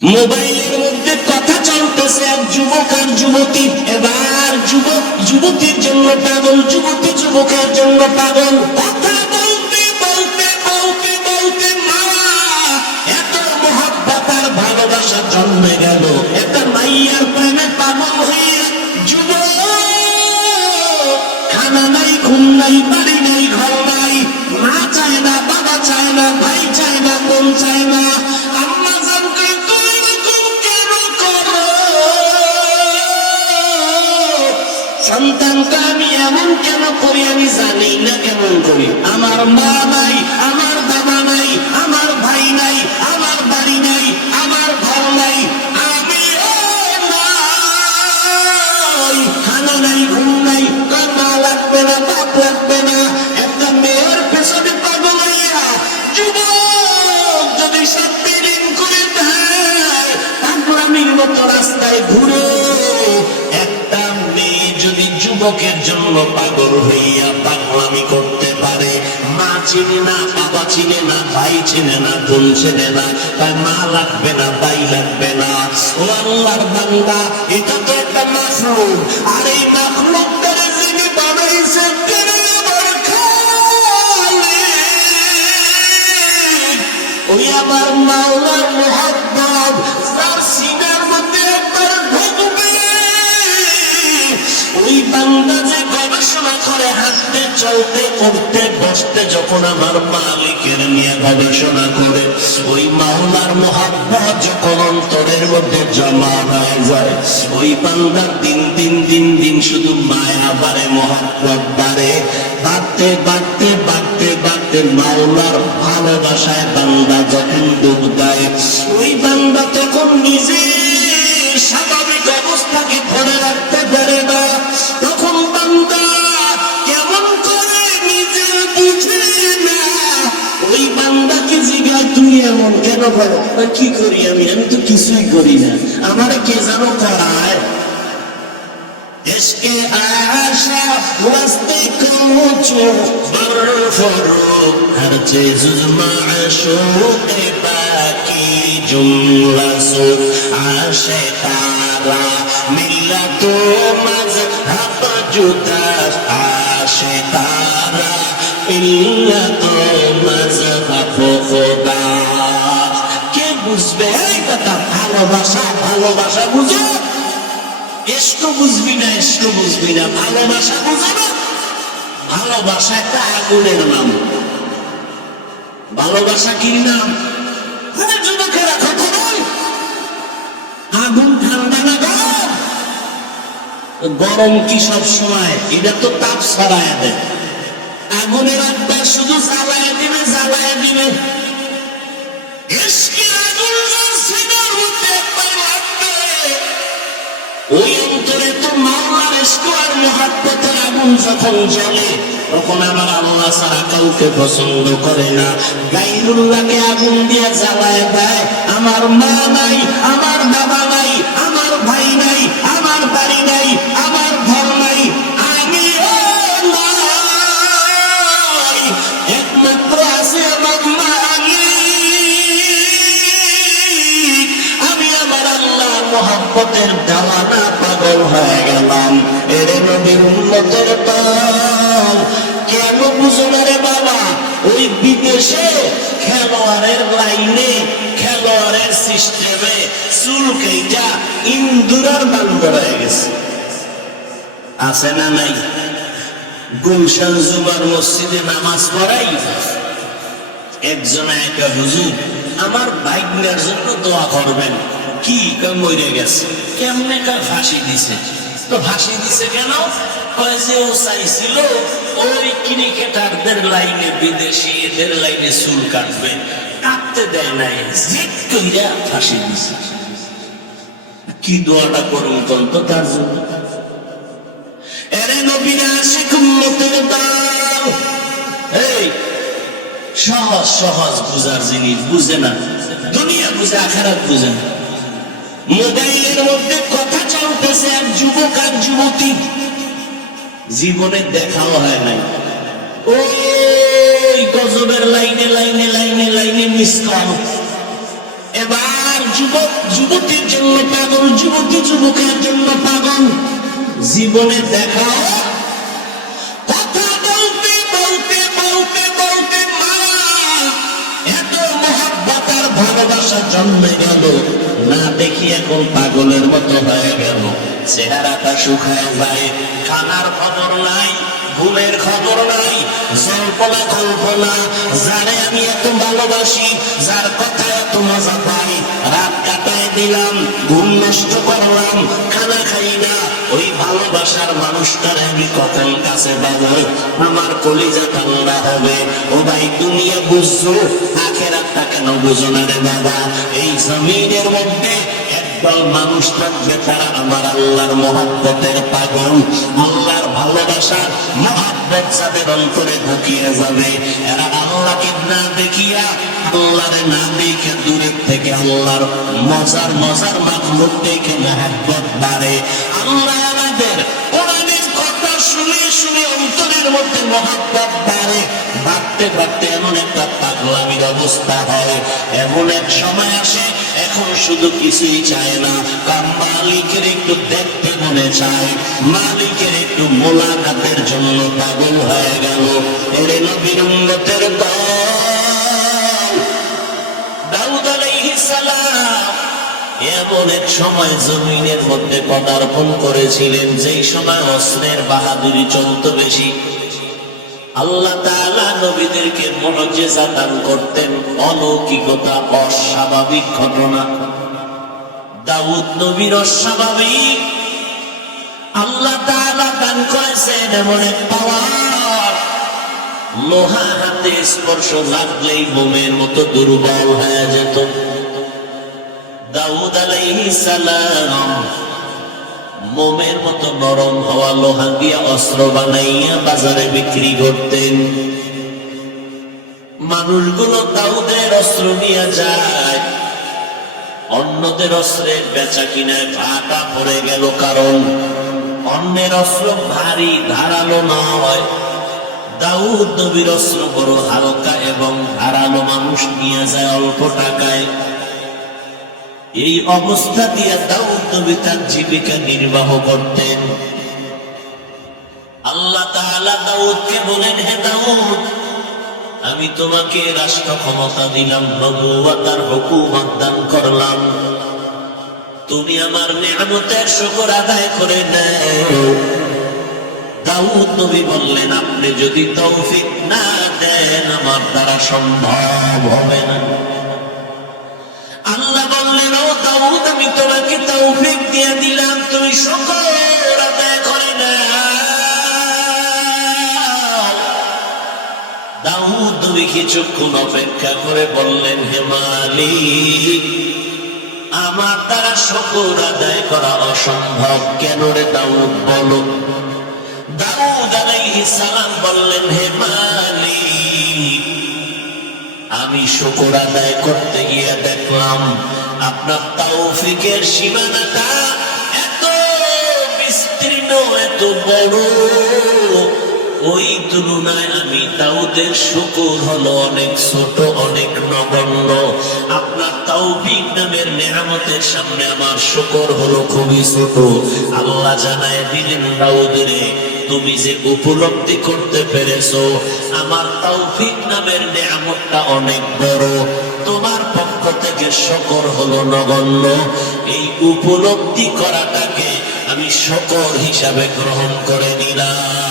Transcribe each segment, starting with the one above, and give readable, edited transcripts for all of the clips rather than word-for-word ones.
মোবাইলের মধ্যে কথা চলতেছে, এক যুবক আর যুবতী। এবার যুবক যুবতীর জন্য পাগল, যুবতী যুবকের জন্য পাগল। কথা বলতে বলতে বলতে বলতে মা এত মহব্বত আর ভালোবাসা জন্মে গেল, একটা মাইয়ার প্রেমে পাগল হয়ে যুবক। খানা নাই, ঘুম নাই, বাড়ি নাই, ঘর নাই, মা চায় না, বাবা চায় না, ভাই চায় না, বোন চায় না। আম্মা জানকে সন্তানকে আমি এমন কেন করি, আমি জানি না কেমন করি। আমার মা নাই, আমার বাবা নাই, আমার ভাই নাই, আমার বাড়ি নাই, আমার ঘর নাই, আমি খানা নাই, ঘুম নাই, মা লাগবে না, বাপ লাগবে না। একটা মেয়ের পেছনে পাগল হইয়া যুবক যদি সব বিলীন করে দেয়, পাগলামির মতো রাস্তায় ঘুরে। একটা মেয়ে যদি যুবকের জন্য পাগল হইয়া পাগলামি করতে পারে, মা চিনে না, বাবা চিনে না, ভাই চিনে না, বোন চিনে না, তাই মা লাগবে না, ভাই লাগবে না। ও আল্লাহর বান্দা, এটা তো একটা মাখলুক, আর এই মাখলুকটারে যিনি বানাইছে তিনি আমার খালিক। ওই আমার মাওলার মুহাব্বত যার সিনার মধ্যে একবার ঢুকবে, ওই বান্দা যে গবেষণা করে হাঁটতে চলতে উঠতে বসতে, যখন আমার মালিকের নিয়ে গবেষণা করে, ওই মাওলার মুহাব্বত যখন অন্তরের মধ্যে জমা হয়ে যায়, ওই বান্দার দিন দিন দিন দিন শুধু মায়া বাড়ে, মুহাব্বত বাড়ে। বাড়তে বাড়তে বাড়তে বাড়তে মাওলার ভালোবাসায় বান্দা যখন ডুব দেয়, ওই বান্দা তখন নিজে স্বাভাবিক অবস্থাকে ধরে রাখতে পারে না। তখন বান্দা কেমন করে নিজে বুঝে না। ওই বান্দাকে জিজ্ঞাসা, তুই এমন কেন বলো? কি করি আমি? আমি তো কিছুই করি না, আমার কে যেন করায়। इसके आशा वस्ती कुछो बरफरूक हर चीज माशूक बाकी जुमला सो आशिकारा मिल्लतो मजहब जुदा आशिकारा मिल्लतो मजहब खुदा। কে বুঝবে এই কথা? ভালোবাসা, ভালোবাসা বুঝো। এসব বুঝবি না, এসব বুঝবি না, ভালোবাসা বুঝো না। ভালোবাসা একটা আগুনের নাম। ভালোবাসা কি নাম? যুবকেরা কথা বল, আগুন ঠান্ডা না গরম? গরম কি সব সময়? এটা তো তাপ ছড়ায় দেয়। আগুনের আত্মা শুধু জ্বালায় দিবে, জ্বালায় দিবে। ইশকের আগুন সিনার মধ্যে একবার লাগবে, ওই অন্তরে তো মাওলার ইশক আর মুহাব্বতের আগুন যখন জ্বলে, তখন আমার আল্লাহ ছাড়া কাউকে পছন্দ করে না। গায়রুল্লাহকে আগুন দিয়ে জ্বালায় দেয়। আমার মা নাই, আমার বাবা নাই, আমার ভাই নাই, আমার বাড়ি নাই, আমার ঘর নাই, আমি নাই, একমাত্র আছে আমার মালিক। আমি আমার আল্লাহ মুহাব্বতের দেওয়ানা পাগল হয়ে গেলাম। এরে নবীর উম্মতের দল, কেন বুঝো না রে বাবা? ওই বিদেশে খেলোয়াড়ের লাইনে, খেলোয়াড়ের সিস্টেমে চুল কেইটা ইন্দুরার বান্ধ হয়ে গেছে, আছে না নাই? গুলশান জুমার মসজিদে নামাজ পড়াই একজন একা, হুজুর আমার ভাগ্নের জন্য দোয়া করবেন। কি মরে গেছে? কেমনে কার ফাঁসি দিছে? তো ফাঁসি দিছে কেন? যে ও চাইছিল ওই ক্রিকেটারদের লাইনে, বিদেশি এদের লাইনে চুল কাটবে, কাটতে দেয় নাই, জিদ কইরা ফাঁসি দিছে। কি দোয়াটা করুন তন্ত তার জন্য? এরে নবীর আশিক উম্মতের দল, এই সহজ সহজ বুঝার জিনিস বুঝে না, দুনিয়া বুঝে আখিরাত বুঝে না। মোবাইলের মধ্যে কথা চলতেছে, এক যুবক আর যুবতী, জীবনে দেখাও হয় নাই। ওই গজবের লাইনে লাইনে লাইনে লাইনে মিস কল। এবার যুবক যুবতীর জন্য পাগল, যুবতী যুবকের জন্য পাগল। জীবনে দেখাও কথা বলতে বলতে বলতে বলতে এত মহব্বত আর ভালোবাসা জন্মে গেল, না দেখি এখন পাগলের মতো হয়ে গেল। চেহারাটা শুকায় যায়, খানার খবর নাই, ঘুমের খবর নাই, জল্পনা কল্পনা। যারে আমি এত ভালোবাসি, যার কথা এত মজা পাই, রাত কাটায় দিলাম, ঘুম নষ্ট করলাম, খানা খাই না, ওই ভালোবাসার মানুষটারে আমি কখন কাছে পাবো? আমার কলিজা ঠান্ডা হবে। ও ভাই, দুনিয়া বুঝছো, আখেরাতটা কেন বুঝো না রে বাবা? এই জমিনের মধ্যে একদল মানুষ থাকবে, তারা আমার আল্লাহর মহব্বতের পাগল, আল্লাহর ভালোবাসার মহব্বত যাদের অন্তরে ঢুকিয়ে যাবে। এরা আল্লাহকে না দেখিয়া, আল্লাহরে না দেখে, দূরের থেকে আল্লাহর মজার মজার মাখলুক দেখে মহব্বত বাড়ে। আল্লাহ আমাদের কোরআনের কথা শুনে শুনে অন্তরের মধ্যে মহব্বত বাড়ে। বাড়তে বাড়তে এমন একটা পাগলামির অবস্থা হয়, এমন এক সময় আসে এখন শুধু কিছুই চায় না, কারণ মালিকের একটু দেখতে মনে চায়, মালিকের একটু মোলাকাতের জন্য পাগল হয়ে গেল। এর নবীর উম্মতের দল দাউদ আলাইহিস সালাম এমন এক সময় জমিনের মধ্যে পদার্পণ করেছিলেন, যেই সময় অস্ত্রের বাহাদুরি চলত বেশি। আল্লাহ তাআলা নবীদেরকে মুজিজা দান করতেন, অলৌকিকতা, অস্বাভাবিক ঘটনা। দাউদ নবীর অস্বাভাবিক, আল্লাহ তাআলা দান করেছেন এমন এক পাওয়ার, লোহা হাতে স্পর্শ লাগলেই বোমের মতো দুর্বল হয়ে যেত। দাউদ আলাইহিস সালাম মোমের মতো নরম হওয়া লোহা দিয়ে অস্ত্র বানাইয়া বাজারে বিক্রি করতেন। মানুষগুলো দাউদের অস্ত্র নিয়ে যায়, অন্যদের অস্ত্রের বেচা কিনায় ভাটা পড়ে গেল, কারণ অন্যের অস্ত্র ভারী ধারালো নয়, দাউদ নবীর অস্ত্র বড় হালকা এবং ধারালো, মানুষ নিয়ে যায় অল্প টাকায়। এই অবস্থা দিয়ে দাউদ নবী তার জীবিকা নির্বাহ করতেন। আল্লাহ তাআলা দাউদকে বলেন, হে দাউদ, আমি তোমাকে রাষ্ট্র ক্ষমতা দিলাম, নবুয়ত আর হুকুমত দান করলাম, তুমি আমার নিয়ামতের শুকর আদায় করে নাও। দাউদ নবী বললেন, আপনি যদি তৌফিক না দেন আমার দ্বারা সম্ভব হবে না। আল্লাহ বললেন, ও দাউদ, আমি তোমাকে তৌফিক দিয়ে দিলাম, তুমি শুকর আদায় করে নাও। দাউদ নবী কিছুক্ষণ অপেক্ষা করে বললেন, হে মালিক, আমার দ্বারা শুকর আদায় করা অসম্ভব। কেন রে দাউদ, বলো। দাউদ আলাইহিস সালাম বললেন, হে মালিক, আমি শুকর আদায় করতে গিয়ে দেখলাম আপনার তৌফিকের সীমানাটা এত বিস্তীর্ণ, এত বড়, ওই তুলনায় আমি দাউদের শুকর হলো অনেক ছোট, অনেক নগণ্য। আপনার তৌফিক নামের নিয়ামতের সামনে আমার শুকর হলো খুবই ছোট। আল্লাহ জানায় দিলেন, দাউদরে, তুমি যে উপলব্ধি করতে পেরেছো আমার তৌফিক নামের নিয়ামতটা অনেক বড়, তোমার পক্ষ থেকে শুকর হলো নগণ্য। এই উপলব্ধি করাটাকে আমি শুকর হিসাবে গ্রহণ করে নিলাম।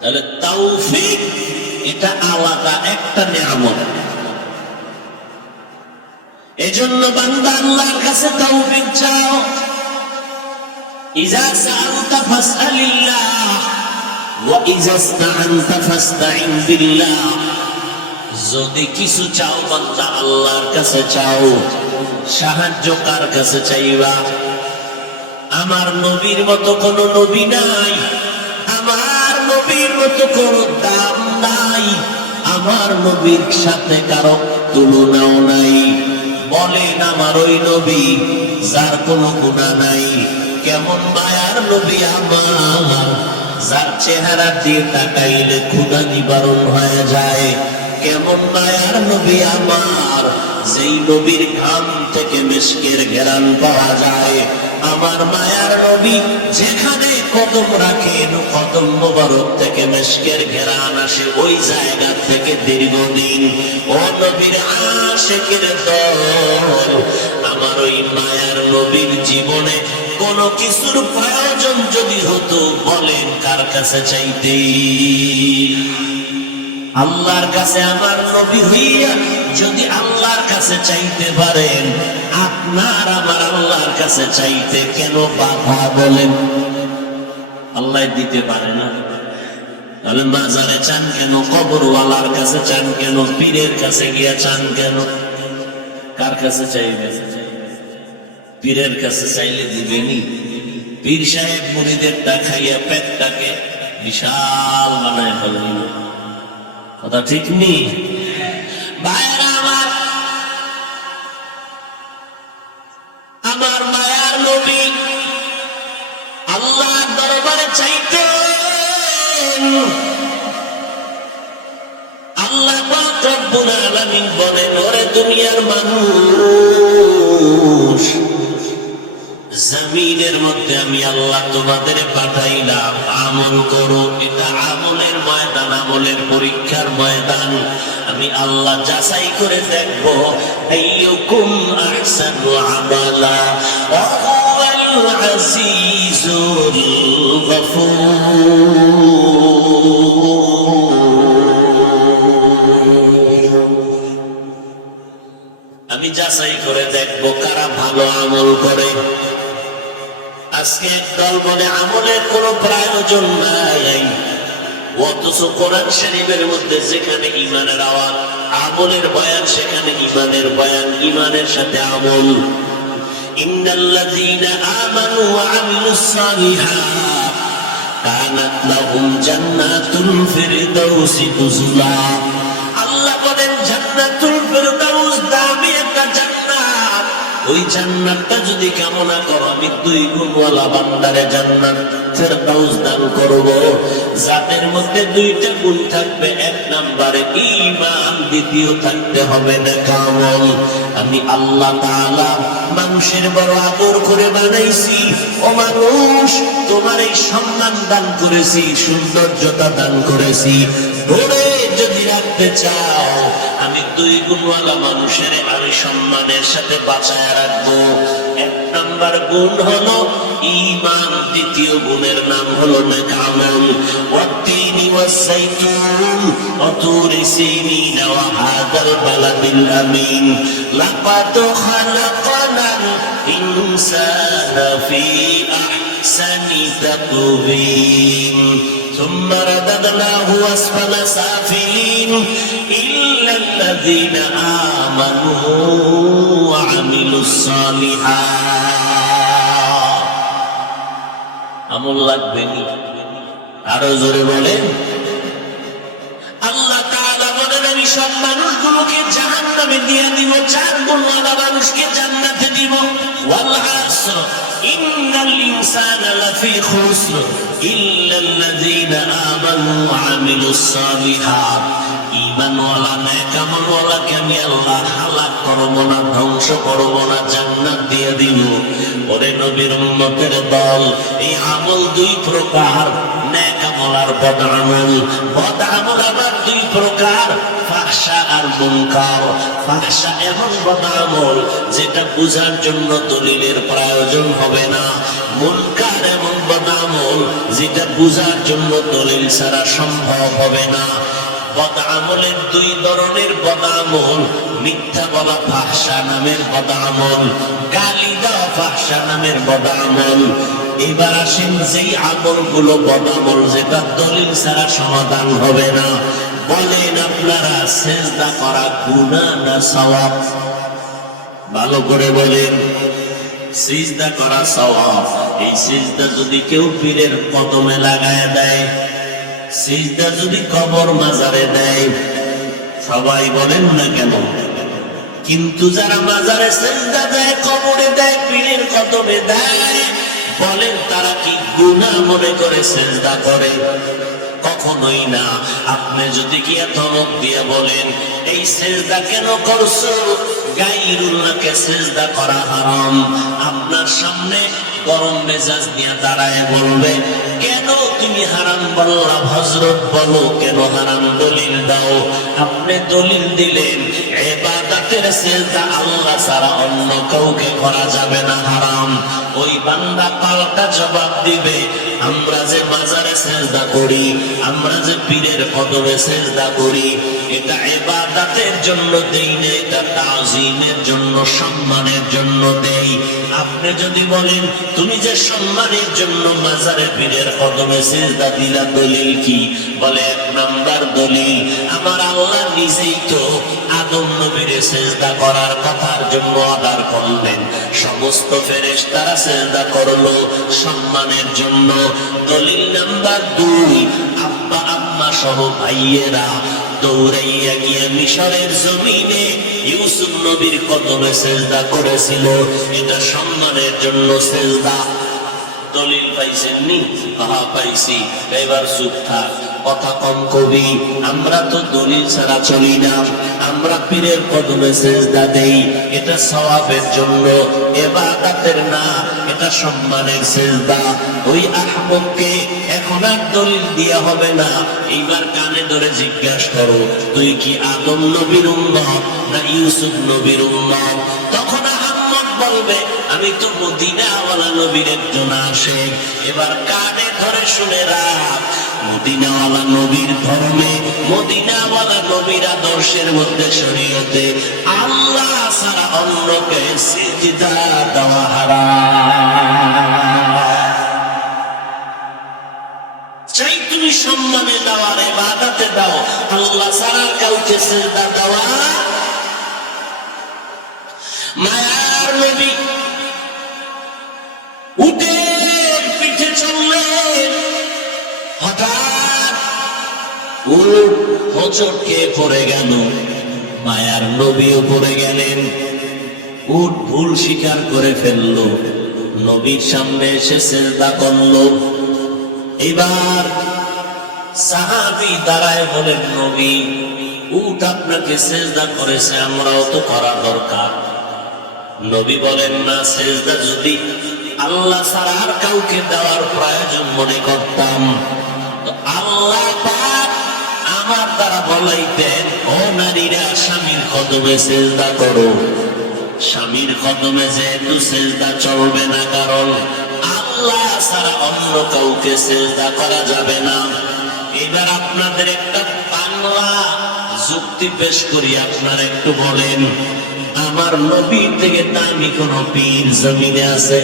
তাহলে তৌফিক এটা আলাদা একটা নিয়ামত। এজন্য বান্দা আল্লাহর কাছে তৌফিক চাও। ইযা সাআলতা ফাসআলিল্লাহ ওয়া ইযা ইসতাআনতা ফাসতাইন বিল্লাহ। যদি কিছু চাও বান্দা আল্লাহর কাছে চাও। সাহায্য কার কাছে চাইবা? আমার নবীর মতো কোন নবী নাই, আমার নবীর মতো কোন দাম নাই, আমার নবীর সাথে কারো তুলনাও নাই। বলেন আমার ওই নবী যার কোনো গুনাহ নাই, কেমন মায়ার নবী আমার, যার চেহারা দিয়ে তাকাইলে ক্ষুধা নিবারণ হয়ে যায়, কেমন মায়ার নবী আমার, যেই নবীর ঘাম থেকে মিশকের ঘ্রাণ পাওয়া যায়। আমার মায়ার নবী যেখানে কদম রাখেন, কদম মোবারক থেকে মিশকের ঘ্রাণ আসে, ওই জায়গা থেকে দীর্ঘদিন ও নবীর আশিকের দল আমার ওই মায়ার নবীর জীবনে কোন কিছুর প্রয়োজন যদি হতো, বলেন কার কাছে চাইতে? আল্লাহর কাছে আমার নবী হইয়া যদি আল্লাহর কাছে চাইতে পারেন, আপনার আমার আল্লাহর কাছে চাইতে কেন বাধা বলেন? আল্লাহ দিতে পারে না, তাহলে বাজারে চান কেন? কবরওয়ালার কাছে চান কেন? পীরের কাছে গিয়া চান কেন? কার কাছে চাইবে? পীরের কাছে চাইলে দিবেনি? পীর সাহেব মুরিদেরটা খাইয়া পেটটাকে বিশাল বানায় ফেললেন, কথা ঠিক নেই? ভাইরা আমার, আমার মায়ার নবী আল্লাহর দরবারে চাইতেন। আল্লাহ পাক রব্বুল আলামিন বলেন, ওরে দুনিয়ার মানুষ, জমিনের মধ্যে আমি আল্লাহ তোমাদের পাঠাইলাম, আমল করো। এটা আমলের ময়দান, আমলের পরীক্ষার ময়দান। আমি আল্লাহ যাচাই করে দেখব আইয়ুকুম আহসানু আমালা ওয়া হুয়াল আজিজুল গফুর। আমি যাচাই করে দেখব কারা ভালো আমল করে। আজকে একদল বলে আমলের কোনো প্রয়োজন নাই, অথচ কোরআন শরীফের মধ্যে যেখানে ঈমানের আওয়াজ, আমলের বয়ান, সেখানে ঈমানের বয়ান, ঈমানের সাথে আমল। ইন্নাল্লাযীনা আমানু ওয়া আমিলুস সালিহাত কানাত লাহুম জান্নাতুল ফিরদাউসি নুজুলা। আল্লাহ বলেন জান্নাতুল ফিরদাউস দামি একটা জান্নাত। ওই জান্নাতটা যদি কামনা করো, আমি 2 গুণওয়ালা বান্দারে জান্নাত ফেরদাউস দান করব, যাদের মধ্যে 2টা গুণ থাকবে। 1 নম্বরে ঈমান, দ্বিতীয় থাকতে হবে নেক আমল। আমি আল্লাহ তাআলা মানুষের বড় আদর করে বানাইছি। ও মানুষ, তোমার এই সম্মান দান করেছি, সৌন্দর্যতা দান করেছি, ধরে যদি রাখতে চাও, আমি 2 গুণওয়ালা মানুষের আমি সম্মানের সাথে বাঁচায় রাখবো। 1 নম্বর গুণ হলো ঈমান, দ্বিতীয় গুণের নাম হলো নেক আমল। ওয়াত্তিনি ওয়াস-সাইতুন ওয়া তুরি সিনিন ওয়া হাদাল বালাদিল আমিন লাকাদ খালাকনাল ইনসানা ফি আহসানি তাকওয়িম ثم رددناه أسفل سافلين إلا الذين آمنوا وعملوا الصالحات। আমল লাগবে নি? আরো জোরে বলেন। আল্লাহ তাআলা বলেন, আমি সব মানুষগুলোকে জাহান্নামে দিয়ে দিব, 4 গুণওয়ালা মানুষকে জান্নাতে দিব। ওয়াল আসর ইন্নাল ইনসানা লাফি খুসর ইল্লাল্লাযীনা আমানু ওয়া আমিলুস সালিহাত। ঈমানওয়ালা, নেক আমলওয়ালাকে আমি আল্লাহ হালাক করব না, ধ্বংস করব না, জান্নাত দিয়ে দিব। ওরে নবীর উম্মতের দল, এই আমল 2 প্রকার, নেক আমল আর বদ আমল। বদ আমল আবার 2 প্রকার, ফাহশা আর মুনকার। ফাহশা এমন বদ আমল যেটা বুঝার জন্য দলিলের প্রয়োজন হবে না। মুনকার এমন বদ আমল যেটা বুঝার জন্য দলিল ছাড়া সম্ভব হবে না। বদ আমলের 2 ধরনের বদ আমল, মিথ্যা বলা ফাহশা নামের বদ আমল, গালি দেওয়া ফাহশা নামের বদ আমল। এবার আসেন যেই আমলগুলো বদ আমল যেটা দলিল ছাড়া সমাধান হবে না, বলেন আপনারা সিজদা করা গুনাহ না সওয়াব? ভালো করে বলেন। সিজদা করা সওয়াব। এই সিজদা যদি কেউ পীরের কদমে লাগায় দেয়, সিজদা যদি কবর মাজারে দেয়, সবাই বলেন না কেন? কিন্তু যারা মাজারে সিজদা দেয়, কবরে দেয়, পীরের কদমে দেয়, বলেন তারা কি গুনাহ মনে করে সিজদা করে? কখনোই না। আপনি যদি গিয়া ধমক দিয়ে বলেন এই সেজদা কেন করছো, গায়রুল্লাহকে সেজদা করা হারাম, আপনার সামনে গরম মেজাজ নিয়ে দাঁড়ায় বলবে কেন তুমি হারাম বললা, হযরত বলো কেন হারাম, দলিল দাও। আপনি দলিল দিলেন ইবাদতের সেজদা আল্লাহ ছাড়া অন্য কাউকে করা যাবে না, হারাম। ওই বান্দা পাল্টা জবাব দিবে আমরা যে মাজারে সেজদা করি, আমরা যে পীরের কদমে সেজদা করি, এটা ইবাদতের জন্য দেই না, এটা তাজিমের জন্য, সম্মানের জন্য দেই। আপনি যদি বলেন তুমি যে সম্মানের জন্য মাজারে পীরের কদমে সেজদা দিলা, দলিল কি? বলে এক নাম্বার দলিল আমার আল্লাহ নিজেই তো আদম নবীর সেজদা করার কথার জন্য অর্ডার করলেন, সমস্ত ফেরেশতারা সেজদা করলো সম্মানের জন্য। দলিল নাম্বার 2, আব্বা আম্মা সহ ভাইয়েরা দৌড়াইয়া গিয়ে মিশরের জমিনে ইউসুফ নবীর কদমে সেজদা করেছিল, এটা সম্মানের জন্য সেজদা। দলিল পাইছেননি? হ্যাঁ পাইছি। এবার চুপ থাক, কথা কম কবি। আমরা তো দলিল ছাড়া চলি না, আমরা পীরের কদমে সেজদা দেই, এটা সওয়াবের জন্য, ইবাদতের না, এটা সম্মানের সেজদা। ওই আহমদকে এখন আর দলিল দিয়া হবে না, এইবার কানে ধরে জিজ্ঞাসা করো তুই কি আদম নবীর উম্মত না ইউসুফ নবীর উম্মত? তখন আহমদ বলবে আমি তো মদিনাওয়ালা নবীর একজন আশিক। এবার কানে ধরে শুনে রাখ, মদিনাওয়ালা নবীর ধর্মে, মদিনাওয়ালা নবীর আদর্শের মধ্যে, শরীয়তে আল্লাহ ছাড়া অন্যকে সিজদা দেওয়া হারাম। চাই তুমি সম্মানে দাও আর ইবাদতে দাও, আল্লাহ ছাড়া কাউকে সিজদা দেওয়া। মায়ার নবী উটের পিঠে চললেন, হঠাৎ উট হোঁচট খেয়ে পড়ে গেল, মায়ার নবীও পড়ে গেলেন। উট ভুল স্বীকার করে ফেলল, নবীর সামনে এসে সিজদা করল। এবার সাহাবী দাঁড়ায় বলেন নবী উট আপনাকে সিজদা করেছে, আমরাও তো করা দরকার। নবী বলেন না, সিজদা যদি আল্লাহ ছাড়া আর কাউকে দেওয়ার প্রয়োজন মনে করতাম তো আল্লাহ পাক আমার দ্বারা বলাইতেন ও নারীরা স্বামীর কদমে সিজদা করো। স্বামীর কদমে যেহেতু সিজদা চলবে না, কারণ আল্লাহ ছাড়া অন্য কাউকে সিজদা করা যাবে না। এবার আপনাদের একটা বাংলা যুক্তি পেশ করি, আপনারা একটু বলেন আমার নবীর থেকে দামি কোন পীর জমিনে আছে?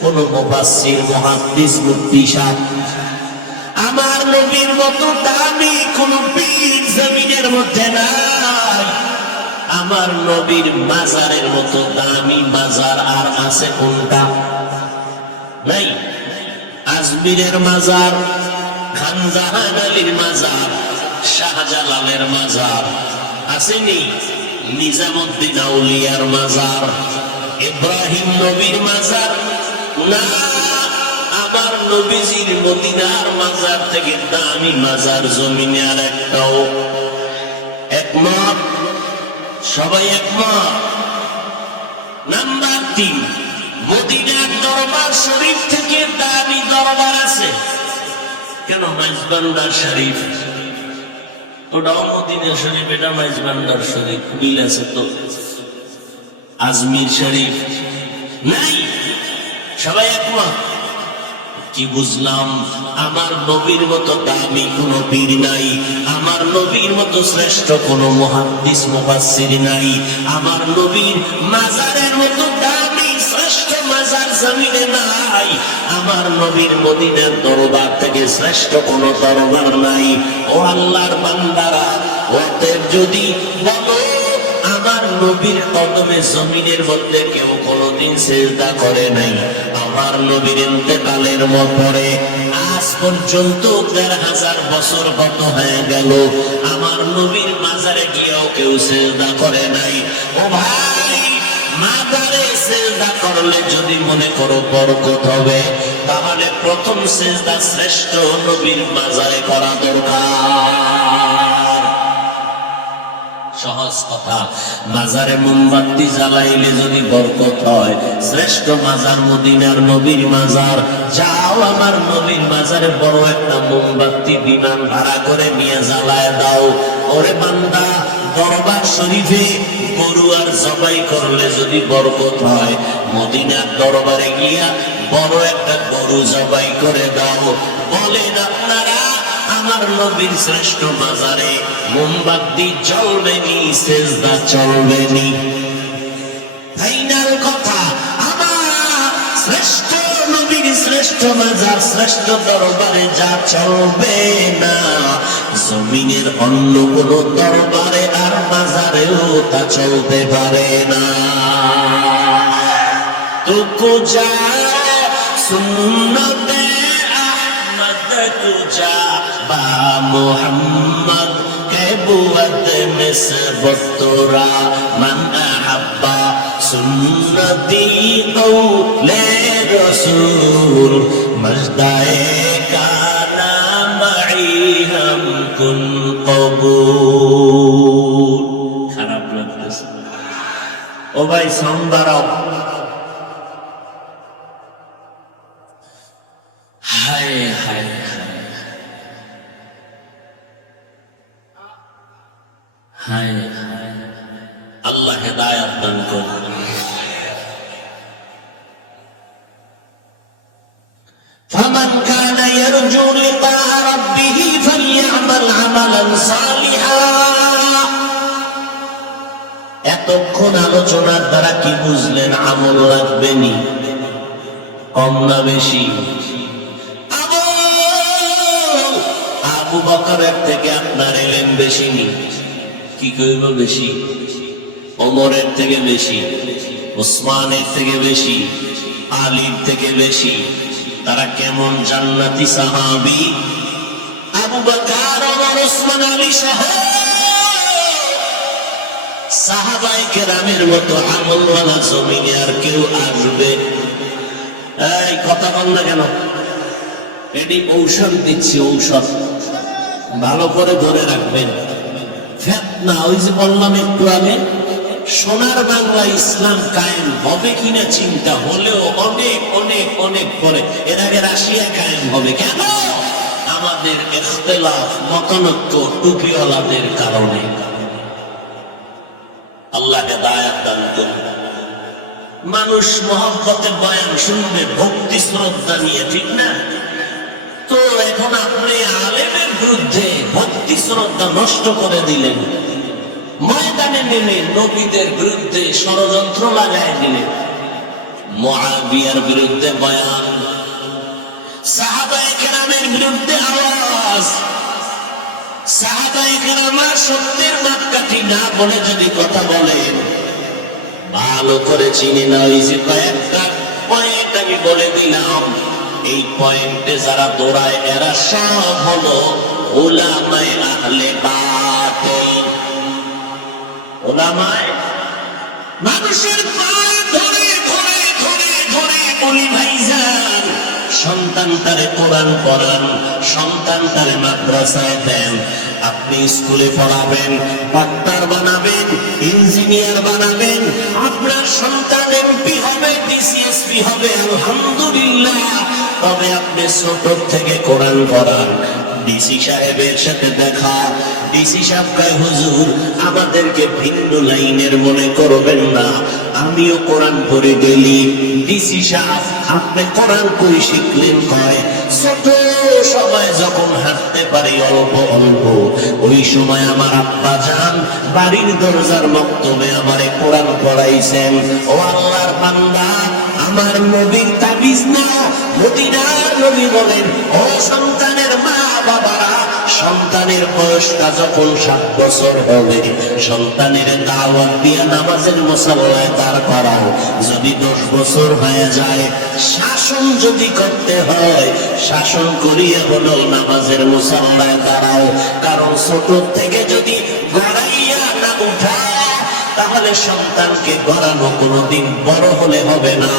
কোন মুফাসসির, মুহাদ্দিস, মুফতি সাহেব? আমার নবীর মতো দামি কোন পীর জমিনের মধ্যে নাই। আমার নবীর মাজারের মতো দামি মাজার আর আছে কোনটা? নাই। আজমিরের মাজার, খান জাহান আলীর মাজার, শাহজালালের মাজার আসেনি? নিজামুদ্দিন আউলিয়ার মাজার, ইব্রাহিম নবীর মাজার না। আমার নবীজির মদিনার মাজার থেকে দামি মাজার জমিনে আর একটাও। একমত? সবাই একমত? নাম্বার 3, মদিনার দরবার শরীফ থেকে দামি দরবার আছে কেন? মাইজবান্ডার শরীফ, ওটাও মদিনা শরীফ, এটা মাইজবান্ডার শরীফ, মিল আছে তো? আজমির শরীফ নাই। সবাই একমত? কি বুঝলাম? আমার নবীর মতো দামি কোন পীর নাই, আমার নবীর মতো শ্রেষ্ঠ কোন মুহাদ্দিস, মুফাসসির নাই, আমার নবীর মাজারের মতো দামি শ্রেষ্ঠ মাজার জমিনে নাই, আমার নবীর মদিনার দরবার থেকে শ্রেষ্ঠ কোন দরবার নাই। ও আল্লাহর বান্দারা, ওদের যদি বলো আমার নবীর কদমে জমিনের মধ্যে কেউ কোনদিন সিজদা করে নাই, আমার নবীর ইন্তেকালের পরে আজ পর্যন্ত ১,৫০০ বছর গত হয়ে গেল, আমার নবীর মাজারে গিয়েও কেউ সিজদা করে নাই। ও ভাই, মাজারে সিজদা করলে যদি মনে করো বরকত হবে, তাহলে প্রথম সিজদা শ্রেষ্ঠ নবীর মাজারে করা দরকার। সহজ কথা, মাজারে মোমবাতি জ্বালাইলে যদি বরকত হয়, শ্রেষ্ঠ মাজার মদিনার নবীর মাজার। যাও আমার নবীর মাজারে বড় একটা মোমবাতি বিমান ভাড়া করে নিয়ে জ্বালায় দাও। ওরে বান্দা, দরবার শরীফে গরু আর জবাই করলে যদি বরকত হয়, মদিনার দরবারে গিয়া বড় একটা গরু জবাই করে দাও। বলেন আপনারা, আমার নবীর শ্রেষ্ঠ মাজারে মোমবাতি জ্বলবেনি, সেজদা চলবেনি? ফাইনাল কথা, আমার শ্রেষ্ঠ নবীর শ্রেষ্ঠ মাজার, শ্রেষ্ঠ দরবারে যা চলবে না, জমিনের অন্য কোন দরবারে আর মাজারেও তা চলতে পারে না। তুকু যা সুন্নতে আহমদ তুজা বা মুহাম্মদ কে বুয়ত নিসবত তোরা মান আহাব্বা সুন্নতি কওলে রাসূল মজদায়ে কানা মাই হাম কুন কবুল। খারাপ লাগতেছে ও ভাই, সাউন্ড বাড়াও। হায় হায় হায় হায়, আল্লাহ হেদায়েত দান করুন। ফামান কানা ইয়ারজু লিকা রাব্বিহি ফালইআমাল আমালান সালিহা। এতক্ষণ আলোচনার দ্বারা কি বুঝলেন? আমল লাগবেনি, কম না বেশি? আবু বকরের থেকে আপনার এলেম বেশি নি? কি কইব বেশি? ওমরের থেকে বেশি, ওসমানের থেকে বেশি, আলীর থেকে বেশি। তারা কেমন জান্নাতি সাহাবী? আবু বকর, ওমর, ওসমান, আলী সহ সাহাবায়ে কেরামের মতো আমলওয়ালা জমিনে আর কেউ আসবে? এই কথা বল না কেন? এটি ঔষধ দিচ্ছি, ঔষধ ভালো করে ধরে রাখবেন। ফিতনা, ওই যে বললাম একটু আগে, সোনার বাংলা ইসলাম কায়েম হবে কিনা চিন্তা হলেও অনেক অনেক অনেক পরে। এর আগে রাশিয়া কায়েম হবে কেন? আমাদের ইখতিলাফ, মতানৈক্য, টুপিওয়ালাদের কারণে। আল্লাহ হেদায়েত দান করুন। মানুষ মহব্বতের বয়ান শুনবে ভক্তি শ্রদ্ধা নিয়ে, ঠিক না? তো এখন আপনি আলেমের বিরুদ্ধে ভক্তি শ্রদ্ধা নষ্ট করে দিলেন, ময়দানে নেমে নবীদের বিরুদ্ধে ষড়যন্ত্র লাগাই দিলেন। মুআবিয়ার বিরুদ্ধে বয়ান, সাহাবায়ে কেরামের বিরুদ্ধে আওয়াজ। সাহাবায়ে কেরামা সত্যের মাপকাঠি না বলে যদি কথা বলেন, ভালো করে চিনি না। ওই যে কয়েকটা পয়েন্ট আমি বলে দিলাম, এই পয়েন্টে যারা দৌড়ায় এরা সব হলো উলামায়ে আহলে বাতিল। উলামায়ে, মানুষের পায়ে ধরে ধরে ধরে ধরে বলি ভাইজান, সন্তান তারে কোরআন পড়ান, সন্তান তারে মাদ্রাসায় দেন। আপনি স্কুলে পড়াবেন, ডাক্তার বানাবেন, ইঞ্জিনিয়ার বানাবেন, আপনার সন্তান এমপি হবে, ডিসিএসপি হবে, আলহামদুলিল্লাহ। তবে আপনি ছোট থেকে কোরআন পড়ান। ডিসি সাহেবের সাথে দেখা, ডিসি সাহেব কয় হুজুর আমাদেরকে ভিন্ন লাইনের মনে করবেন না, আমিও কোরআন পড়ে গেলি। ডিসি সাহেব আপনি কোরআন কই শিখলেন? কয় ছোট সময় যখন হাঁটতে পারি অল্প অল্প, ওই সময় আমার আব্বা জান বাড়ির দরজার মক্তবে আমারে কোরআন পড়াইছেন। ও আল্লাহর বান্দা, আমার নবীর তাবিজ না, মদিনার নবী বলেন, ও সন্তানের মা বাবারা, সন্তানের বয়সটা যখন 7 বছর হবে, সন্তানের দাওয়াত দিয়া নামাজের মুসাল্লায় দাঁড় করাও। যদি 10 বছর হয়ে যায়, শাসন যদি করতে হয়, শাসন করিয়ে হলো নামাজের মুসাল্লায় দাঁড়াও। কারণ ছোট থেকে যদি গড়াইয়া না উঠা, তাহলে সন্তানকে গড়ানো কোনোদিন বড় হলে হবে না,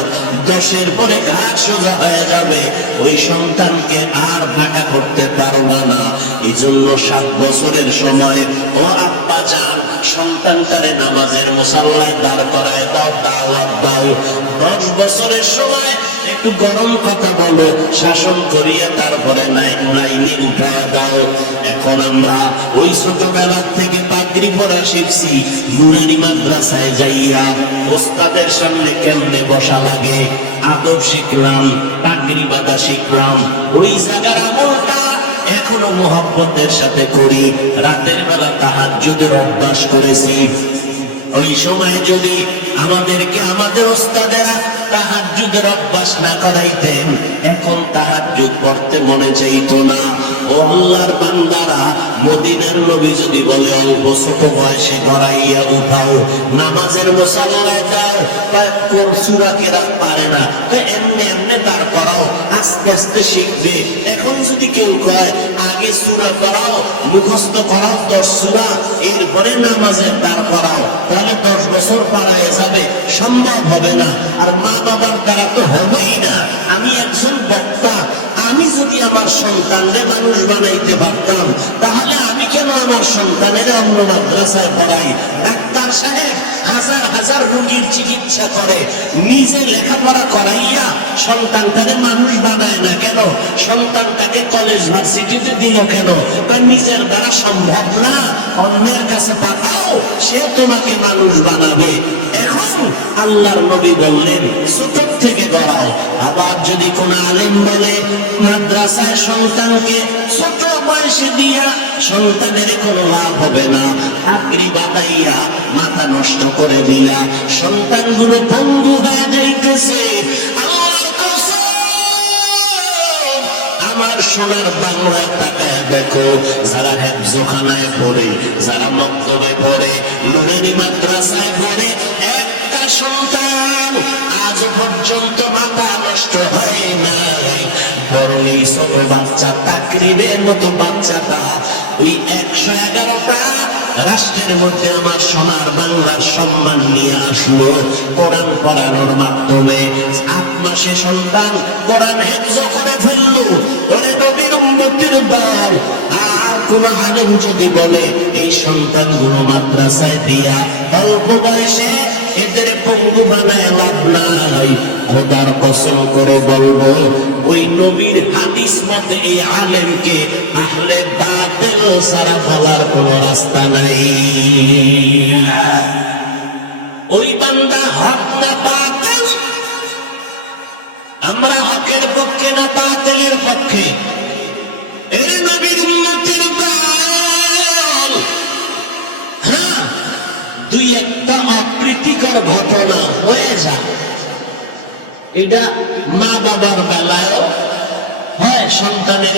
10-এর পরে ঘাট সোজা হয়ে যাবে, ওই সন্তানকে আর ভাটা করতে পারবা না। এই জন্য 7 বছরের সময় ও আব্বা যান সন্তানটারে নামাজের মুসাল্লায় দাঁড় করায় দাও, দাওয়াত দাও। 10 বছরের সময় একটু গরম কথা বলো, শাসন করিয়া তারপরে লাইনে উঠায় দাও। এখন আমরা ওই ছোটবেলা থেকে পাগড়ি পরা শিখছি, নুরানি মাদ্রাসায় যাইয়া ওস্তাদের সামনে কেমনে বসা লাগে আদব শিখলাম, পাগড়ি বাঁধা শিখলাম। ওই জায়গার আমলটা এখনো মোহাব্বতের সাথে করি। রাতের বেলা তাহাজ্জুদের অভ্যাস করেছি। ওই সময় যদি আমাদেরকে আমাদের ওস্তাদেরা তাহাজ্জুদের অভ্যাস না করাইতেন, এখন তাহাজ্জুদ পড়তে মনে চাইতো না। ও আল্লাহর বান্দারা, মদিনার নবী যদি বলে অল্প ছোট বয়সে গড়াইয়া উঠাও, নামাজের মুসাল্লায় দাও, সূরা কেরাত পারে না, এমনি এমনি তার করাও, আস্তে আস্তে শিখবে। এখন যদি কেউ কয় আগে সূরা পড়াও, মুখস্থ করাও 10 সূরা, এরপরে নামাজের দাঁড় করাও, তাহলে 10 বছর পাড়ায় যাবে, সম্ভব হবে না। আর মা বাবার দ্বারা তো হবেই না। আমি একজন বক্তা, আমি যদি আমার সন্তানদের মানুষ বানাইতে পারতাম, তাহলে আমি কেন আমার সন্তানের অন্য মাদ্রাসায় পড়াই? ডাক্তার সাহেব হাজার হাজার রোগীর চিকিৎসা করে, নিজে লেখাপড়া করাইয়া সন্তানটাকে মানুষ বানায় না কেন? সন্তানটাকে কলেজ ভার্সিটিতে দিল কেন? তার নিজের দ্বারা সম্ভব না, অন্যের কাছে পাঠাও, সে তোমাকে মানুষ বানাবে। এখন আল্লাহর নবী বললেন ছোট থেকে গড়াও। আবার যদি কোন আলেম বলে মাদ্রাসায় সন্তানকে ছোট বয়সে দিয়া সন্তানের কোনো লাভ হবে না, চাকরি বাতাইয়া মাথা নষ্ট করে দিলা, সন্তানগুলো পঙ্গু হয়ে যাইতেছে। আমার সোনার বাংলায় তাকায় দেখো, যারা হেফজখানায় পড়ে, যারা মক্তবে পড়ে, নুরানি মাদ্রাসায় পড়ে, একটা সন্তান আজ পর্যন্ত মাথা নষ্ট হয় নাই। বরং এই ছোট বাচ্চা, তাকরিবের মতো বাচ্চাটা ওই 111টা রাষ্ট্রের মধ্যে আমার সোনার বাংলার সম্মান নিয়ে আসলো কোরআন পড়ানোর মাধ্যমে। 8 মাসে সন্তান কোরআন হেফজ করে ফেললো। ওরে নবীর উম্মতের দল, আর কোন আলেম যদি বলে এই সন্তানগুলো মাদ্রাসায় দিয়া অল্প বয়সে এদের পঙ্গু বানায় লাভ নাই, খোদার কসম করে বলবো ওই নবীর হাদিস মতে এই আলেমকে আহলে বাতিল সারা ফেলার কোন রাস্তা নাই। ওই বান্দা হক না বাতিল, আমরা হকের পক্ষে না বাতিলের পক্ষে। এর নবীর উম্মতের দল, হ্যাঁ, 2-1টা অপ্রীতিকর ঘটনা হয়ে যায়, এটা মা বাবার বেলায়ও হয়। সন্তানের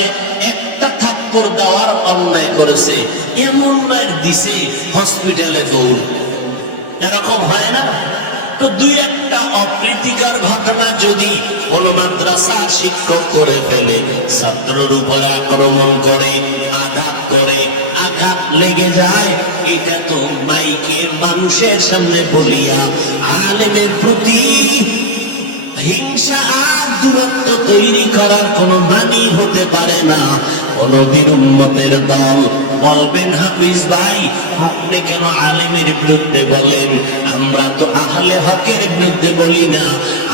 একটা থাপ্পড় দেওয়ার অন্যায় করেছে, এমন মায়ের দিছে হসপিটালে দৌড়, এরকম হয় না? তো 2-1টা অপ্রীতিকর ঘটনা যদি কোন মাদ্রাসা শিক্ষক করে ফেলে, ছাত্রের উপরে আক্রমণ করে, আঘাত করে, আঘাত লেগে যায়, এটা তো মাইকে মানুষের সামনে বলিয়া আলেমের প্রতি হিংসা আর দূরত্ব তৈরি করার কোন মানি হতে পারে না। নবীর উম্মতের দল বলবেন হাফিজ ভাই আপনি কেন আলেমের বিরুদ্ধে বলেন? আমরা তো আহলে হকের বিরুদ্ধে বলি না,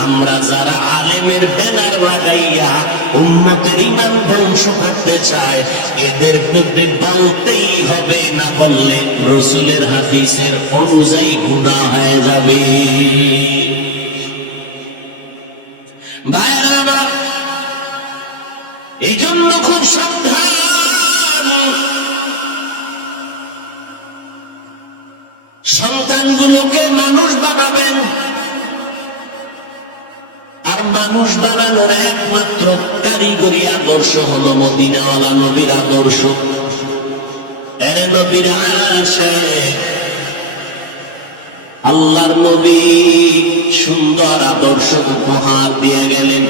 আমরা যারা আলেমের ব্যানার লাগাইয়া উম্মতের ঈমান ধ্বংস করতে চায় এদের বিরুদ্ধে বলতেই হবে, না বললে রাসূলের হাদিসের অনুযায়ী গুনাহ হয়ে যাবে। ভাইরা আমার, এই জন্য খুব সাবধান। সন্তানগুলোকে মানুষ বানাবেন, আর মানুষ বানানোর একমাত্র কারিগরি আদর্শ হলো মদিনাওয়ালা নবীর আদর্শ। এর নবীর আশিক আল্লাহর নবী সুন্দর আদর্শ উপহার দিয়ে গেলেন।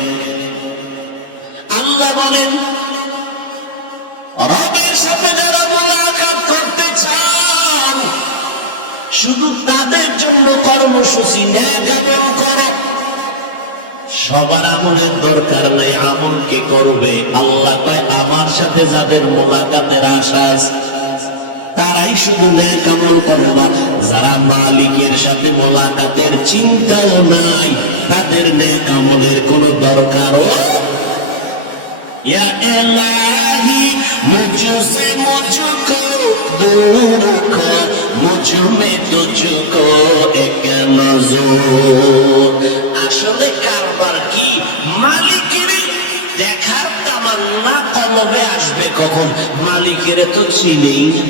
আল্লাহ বলেন রবের সাথে যারা মুলাকাত করতে চান শুধু তাদের জন্য কর্মসূচি নেক আমল করো। সবার আমলের দরকার নাই, আমল কে করবে? আল্লাহ কয় আমার সাথে যাদের মোলাকাতের আশা আছে তারাই শুধু নেক আমল করবা। যারা মালিকের সাথে মোলাকাতের চিন্তাও নাই তাদের নেক আমলের কোনো দরকারও। ইয়া ইলাহি মুঝসে মুঝকো दूर रखो, मुझ में तुझको एक नजर। আসলে কারবার কি? মালিকের দেখার তামান্না কলবে আসবে কখন? মালিকের তো চিনেই না।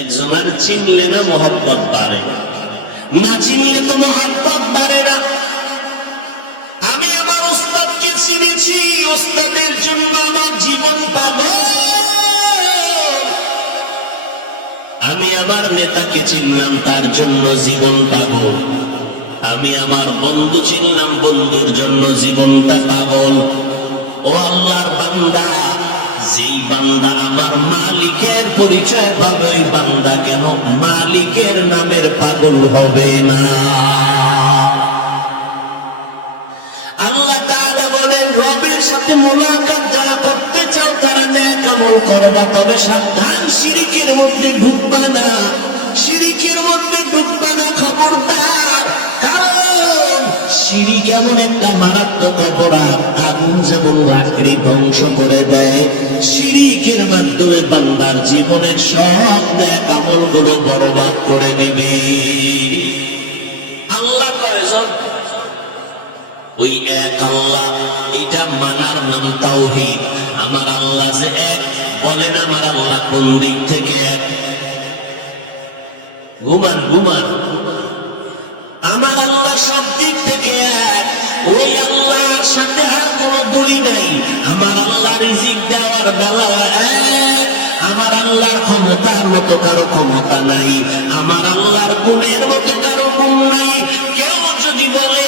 একজনের চিনলে না মহব্বত বাড়ে, না চিনলে তো মহব্বত বাড়ে না। আমি আমার ওস্তাদকে চিনেছি, ওস্তাদের জন্য আমার জীবন পাবো। আমি আমার নেতাকে চিনলাম, তার জন্য জীবন পাবো। আমি আমার বন্ধু চিনলাম, বন্ধুর জন্য জীবনটা পাগল। ও আল্লাহর বান্দা, যেই বান্দা আমার মালিকের পরিচয় পাবে, ওই বান্দা কেন মালিকের নামের পাগল হবে না? আল্লাহ তাআলা বলেন, রবের সাথে মুলাকাত যারা করতে চাও তারা নেক আমল করবা, তবে সাবধান, শিরকের মধ্যে ঢুকবা না, শিরকের মধ্যে ঢুকবা না, খবরদার। কারণ শিরক এমন একটা মারাত্মক অপরাধ, আগুন যেমন লাকড়ি ধ্বংস করে দেয়, শিরকের মাধ্যমে বান্দার জীবনের সব নেক আমলগুলো বরবাদ করে দিবে। আল্লাহ কয়জন? ওই এক আল্লাহ। এটা মানার নাম তাওহীদ। আমার আল্লাহ যে এক, বলেন আমার আল্লাহ কোন দিক থেকে এক? ঘুমান ঘুমান। আমার আল্লাহ সব দিক থেকে এক। ওই আল্লাহর সাথে আর কোনো দুই নাই। আমার আল্লাহ রিজিক দেওয়ার বেলা এক। আমার আল্লাহর ক্ষমতার মতো কারো ক্ষমতা নাই, আমার আল্লাহর গুণের মতো কারো গুণ নাই। কেউ যদি বলে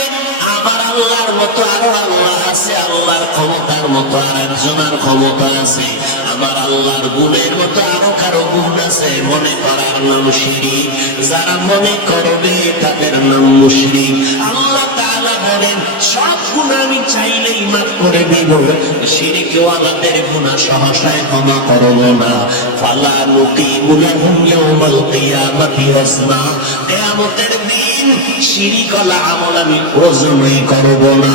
আমার আল্লাহর মতো আরো আল্লাহ আছে, আল্লাহর ক্ষমতার মতো আর একজনের ক্ষমতা আছে, আমার আল্লাহর গুণের মতো আরো কারো গুণ আছে, মনে করার নাম শিরক। যারা মনে করবে তাদের নাম মুশরিক। আল্লাহ তাআলা বলেন, সব গুনাহ আমি চাইলেই মাফ করে দিব, শিরকওয়ালাদের গুনাহ সহসায় ক্ষমা করব না। ফালা নুকিমু লাহুম ইয়াউমাল কিয়ামাতি ওয়াজনা। কিয়ামতের দিন শিরকওয়ালা আমল আমি ওজনই করব না,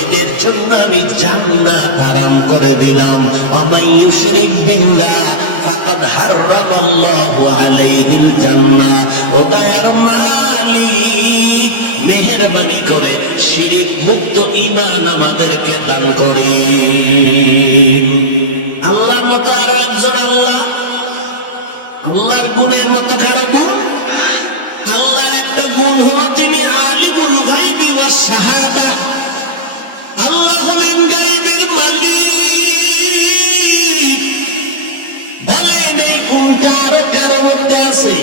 এদের জন্য আমি জান্নাত হারাম করে দিলাম। ওয়া ইউশরিক বিল্লাহ ফাকাদ হারামাল্লাহু আলাইহিল জান্নাহ। ও দয়ার মালিক, মেহেরবানি করে শিরক মুক্ত ঈমান আমাদেরকে দান করে। আল্লাহর মতো আর একজন আল্লাহ, আল্লাহর গুণের মতো কারো গুণ? আল্লাহর একটা গুণ হলো তিনি আলিমুল গায়বি ওয়াস শাহাদা। আল্লাহ হলেন গায়বের মালিক। বলেন এই গুণটা আরো কারো মধ্যে আছে?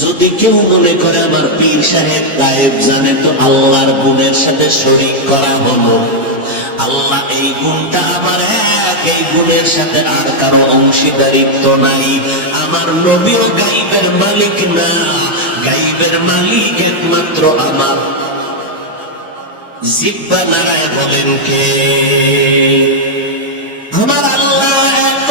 যদি কেউ মনে করে আমার পীর সাহেব গায়েব জানে, তো আল্লাহর গুণের সাথে শরীক করা হলো। আল্লাহ এই গুণটা আমার এক, এই গুণের সাথে আর কারো অংশীদারিত্ব নাই। আমার নবীও গায়েবের মালিক না, গায়েবের মালিক একমাত্র আমার। জিহ্বা নাড়ায় বলেন কে? আমার আল্লাহ এত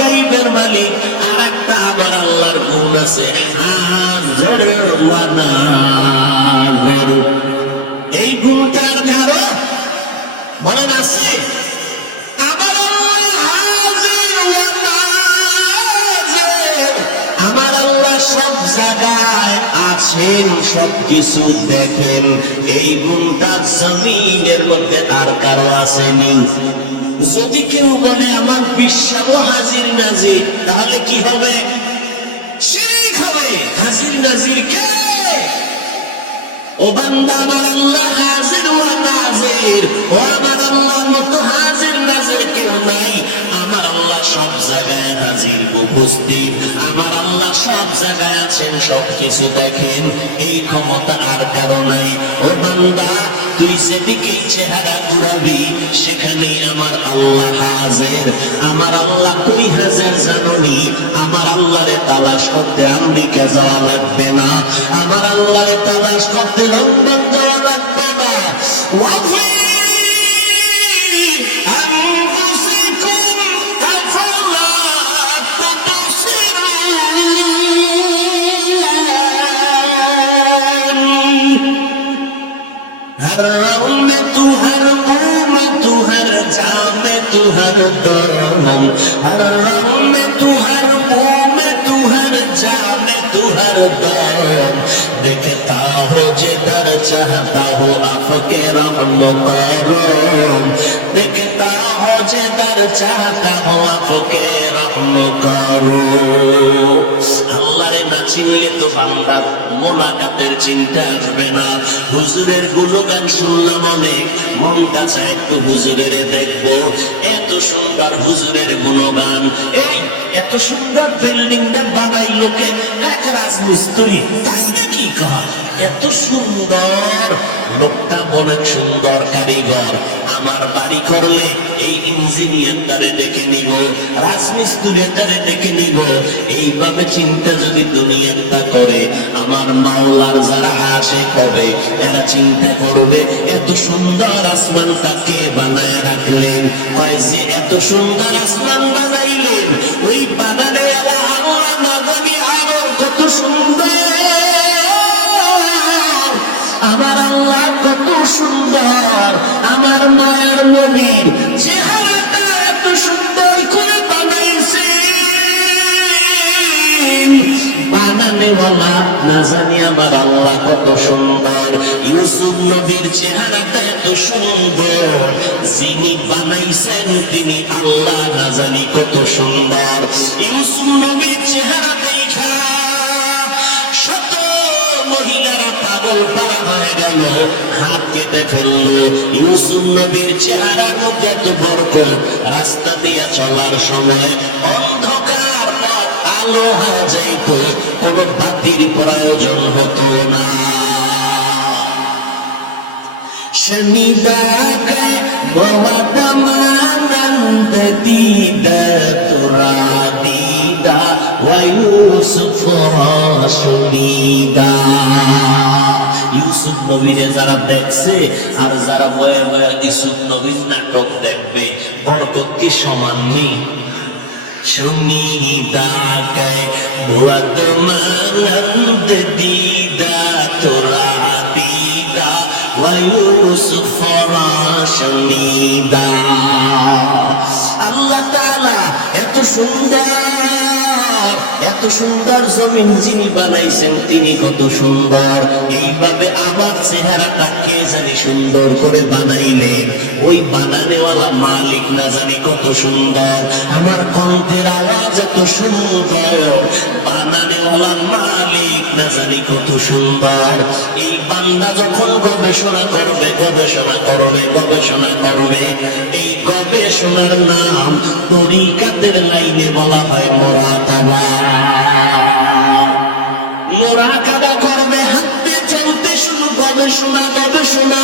গায়েবের মালিক। আর একটা আবার আল্লাহর গুণ আছে, হাজির ওয়া নাজির। এই গুণটার কারো বলেন আছে? আমার আল্লাহ হাজির ওয়া নাজির। আমার আল্লাহ সব জায়গায় আছেন, সবকিছু দেখেন। এই গুণটা জমিনের মধ্যে আর কারো আসেনি। যদি কেউ বলে আমার বিশ্বাস হাজির নাজির, তাহলে কি হবে? শিরক হবে। হাজির নাজির কে? ও বান্দা, আমার আল্লাহ হাজির ওয়া নাজির। ও আমার আল্লাহর মতো হাজির নাজির কেউ নাই। আমার আল্লাহ সব জায়গায় হাজির উপস্থিত। আমার আল্লাহ সব জায়গায় আছেন, সবকিছু দেখেন। এই ক্ষমতা আর কারো নাই। ও বান্দা, তুই যেদিকে চেহারা ঘুরাবি সেখানেই আমার আল্লাহ হাজির। আমার আল্লাহ কই হাজির জানোনি? আমার আল্লাহরে তালাশ করতে আমেরিকা যাওয়া লাগবে না, আমার আল্লাহরে তালাশ করতে লন্ডন যাওয়া লাগবে না। ওয়াফি हर दम हर रंग में तू हर मुंह में तू हर जा में तू हर दम देखता हो जिधर चाहता हो आपके रहम करम देखता हो जिधर चाहता हो आपके रहम करो। আল্লাহরে না চিনলে তো বান্দা মোলাকাতের চিন্তা আসবে না। হুজুরের গুণগান শুনলাম অনেক, মনটা চায় একটু হুজুরের দেখবো। এত সুন্দর হুজুরের গুণগান, এই এত সুন্দর বিল্ডিংটা বানাইলো কে? এক রাজমিস্ত্রি, তাই নাকি কর? এত সুন্দর লোকটা, অনেক সুন্দর কারিগর। আমার বাড়ি করলে এই ইঞ্জিনিয়ারটারে দেখে নিব, রাজমিস্ত্রিটারে দেখে নিব। এইভাবে চিন্তা যদি দুনিয়াটা করে, আমার মাওলার যারা আসে কবে এরা চিন্তা করবে এত সুন্দর আসমানটা কে বানায় রাখলেন। হয় যে এত সুন্দর আসমান বানাইলেন, ওই বানানে আল্লাহ না জানি আরো কত সুন্দর। আমার আল্লাহ কত সুন্দর, আমার মায়ের নবীর চেহারাটা এত সুন্দর করে বানাইছে। বানানেওয়ালা না জানি আমার আল্লাহ কত সুন্দর। ইউসুফ নবীর চেহারাটা এত সুন্দর, যিনি বানাইছেন তিনি আল্লাহ না জানি কত সুন্দর। ইউসুফ নবীর চেহারা দেখা শত মহিলারা পাগল পারা হয়ে গেল, হাত কেটে ফেললো। ইউসুফ নবীর চেহারার মধ্যে এত বরকত, রাস্তা দিয়ে চলার সময় অন্ধকার পথ আলো হয়ে যাইত, কোনো বাতির প্রয়োজন হতো না। শনিদাকে বওয়াতমানন্দ দিদা তুরা দিদা ওয়ায়ুসুফ রাসুলিদা। ইউসুফ নবীরে যারা দেখছে আর যারা বয়ে বয়ে ইউসুফ নবীর নাটক দেখবে, বরকত কি সমান নেই? শনিদাকে বওয়াতমানন্দ দিদা তুরা দিদা ওয়ায়ুসুফ রাসুলিদা। আল্লাহ তাআলা এত সুন্দর, এত সুন্দর জমিন যিনি বানাইছেন তিনি কত সুন্দর। এইভাবে আমার চেহারাটা কে জানি সুন্দর করে বানাইলেন, ওই বানানেওয়ালা মালিক না জানি কত সুন্দর। আমার কণ্ঠের আওয়াজ এত সুন্দর, বানানেওয়ালা মালিক না জানি কত সুন্দর। এই বান্দা যখন গবেষণা করবে, গবেষণা করবে, গবেষণা করবে, এই গবেষণার নাম তরিকাতের লাইনে বলা হয় মুরাকাবা। মুরাকাবা করবে, হাঁটতে চলতে শুধু গবেষণা, গবেষণা।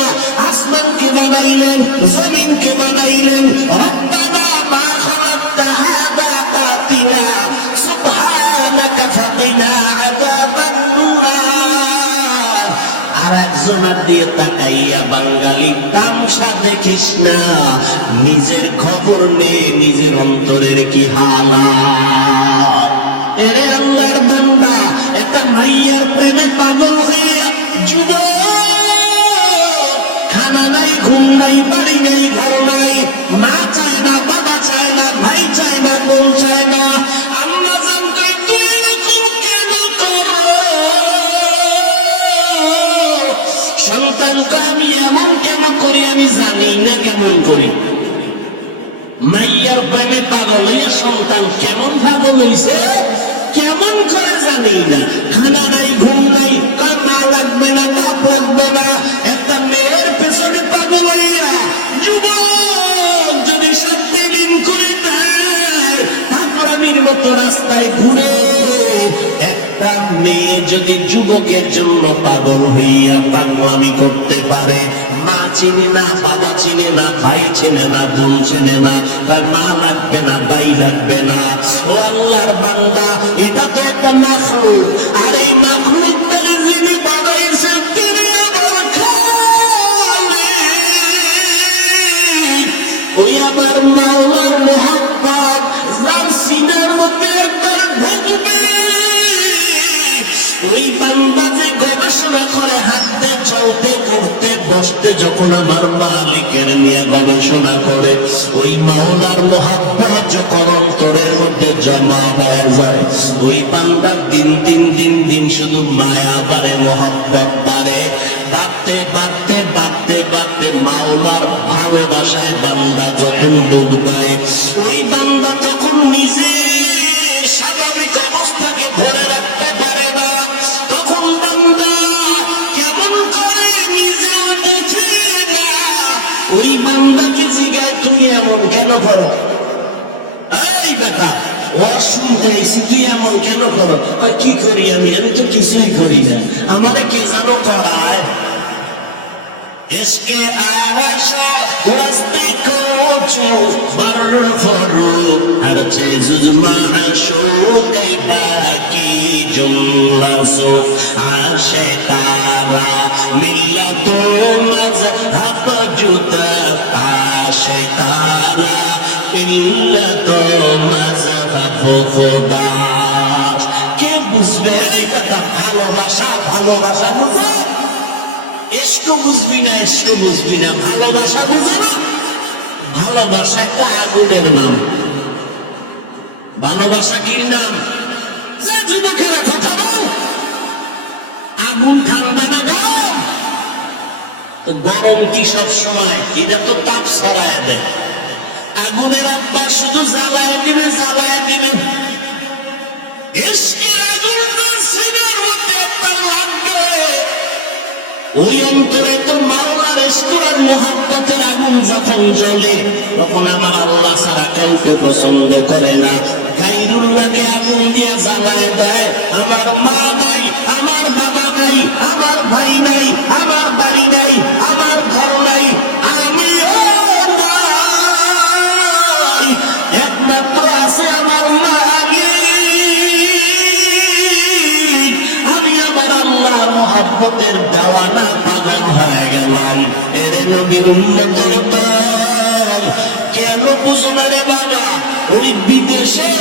আসমানকে বানাইলেন, জমিনকে বানাইলেন। রব্বানা মা খালাকতা হাযা বাতিলা সুবহানাকা ফাকিনা আযাবান নার। আর একজনের দিয়ে তাকাইয়া বাঙালি তামসা দেখিস না, নিজের খবর নে নিজের অন্তরের কি হালাত। এরে আল্লাহর বান্দা, একটা মাইয়ার প্রেমে পাগল হয়ে যুবক, খানা নাই, ঘুম নাই, বাড়ি নাই, ঘর নাই, মা চায় না, বাবা চায় না, ভাই চায় না, বোন চায় না। আম্মা জানতে তুই এরকম কেন করো? সন্তানকে আমি এমন কেন করি? আমি জানি না কেমন করি। মাইয়ার প্রেমে পাগল হইয়া সন্তান কেমন পাগল হইছে, কেমন করে জানি না। খানা নাই, ঘুম নাই, মা লাগবে না, বাপ লাগবে না। একটা মেয়ের পেছনে পাগল হইয়া যুবক যদি শান্তি দিন করে দেয়, ঠাকুরানির মতো ঘুরে। একটা মেয়ে যদি যুবকের জন্য পাগল হইয়া পাগলামি করতে পারে, মা চিনে না, বাবা চিনে না, ভাই চিনে না, বোন চিনে না, তার মা লাগবে না, ভাই লাগবে না। ও আল্লাহর বান্দা, এটা তো একটা মাখলুক, আর এই মাখলুক তাকে যিনি বানাইছেন তিনি আমার খালিক। ওই আমার মাওলার মোহাব্বত যার সিনার মধ্যে একবার ঢুকবে, ওই বান্দা যে গবেষণা করে হাঁটতে চলতে করতে বসতে, যখন আমার মালিকের নিয়ে গবেষণা করে, ওই মাওলার মোহাব্বত যখন অন্তরের মধ্যে জমা হয়ে যায়, ওই বান্দার দিন দিন দিন দিন শুধু মায়া বাড়ে, মোহাব্বত বাড়ে। বাড়তে বাড়তে বাড়তে বাড়তে মাওলার ভালোবাসায় বান্দা যখন ডুব দেয়, ওই বান্দা তখন নিজে স্বাভাবিক অবস্থাকে ধরে রাখতে পারে না। তখন বান্দা কেমন করে নিজেও দেখে না। ওই বান্দাকে জিজ্ঞাসা, তুমি এমন কেন করো? এই বেটা, শুনতে এসি, তুই এমন কেন করো? কি করি আমি? আমি তো কিছুই করি না, আমারে কে জানো করায়। इसके आशा रस्ते को जो बरफरू हर चीज माशूक बाकी जुमला सो आशे तारा मिल्लतो मजहब जुदा आशे तारा मिल्लतो मजहब खुदा। কে বুঝবে এই কথা? ভালোবাসা, ভালোবাসা বুঝে, ইশক বুঝবি না, ইশক বুঝবি না, ভালোবাসা বুঝে না। ভালোবাসা একটা আগুনের নাম। ভালোবাসা কি নাম? যে যুবকেরা কথা বল, আগুন ঠান্ডা না গরম? তো গরম কি সব সময়? এটা তো তাপ ছড়ায় দেয়। আগুনের আব্বা শুধু জ্বালায় দিবে, জ্বালায় দিবে। ইশকের আগুন সিনার মধ্যে আপনার লাগবে, ওই অন্তরে তো মাওলার ইশকের মুহাব্বতের আগুন যখন জ্বলে, তখন আমার আল্লাহ ছাড়া কাউকে পছন্দ করে না। গায়রুল্লাহকে আগুন দিয়ে জ্বালায় দেয়। আমার মা নাই, আমার বাবা নাই, আমার ভাই নাই, আমার বাড়ি নাই, আমার ঘর নাই, আমিও নাই, একমাত্র আছে আমার মালিক। আমি আমার আল্লাহর মুহাব্বতের দেওয়ানা, পাগল হয়ে গেলাম। এরে নবীর উম্মতের দল, কেন বুঝো না রে বাবা? ওই বিদেশে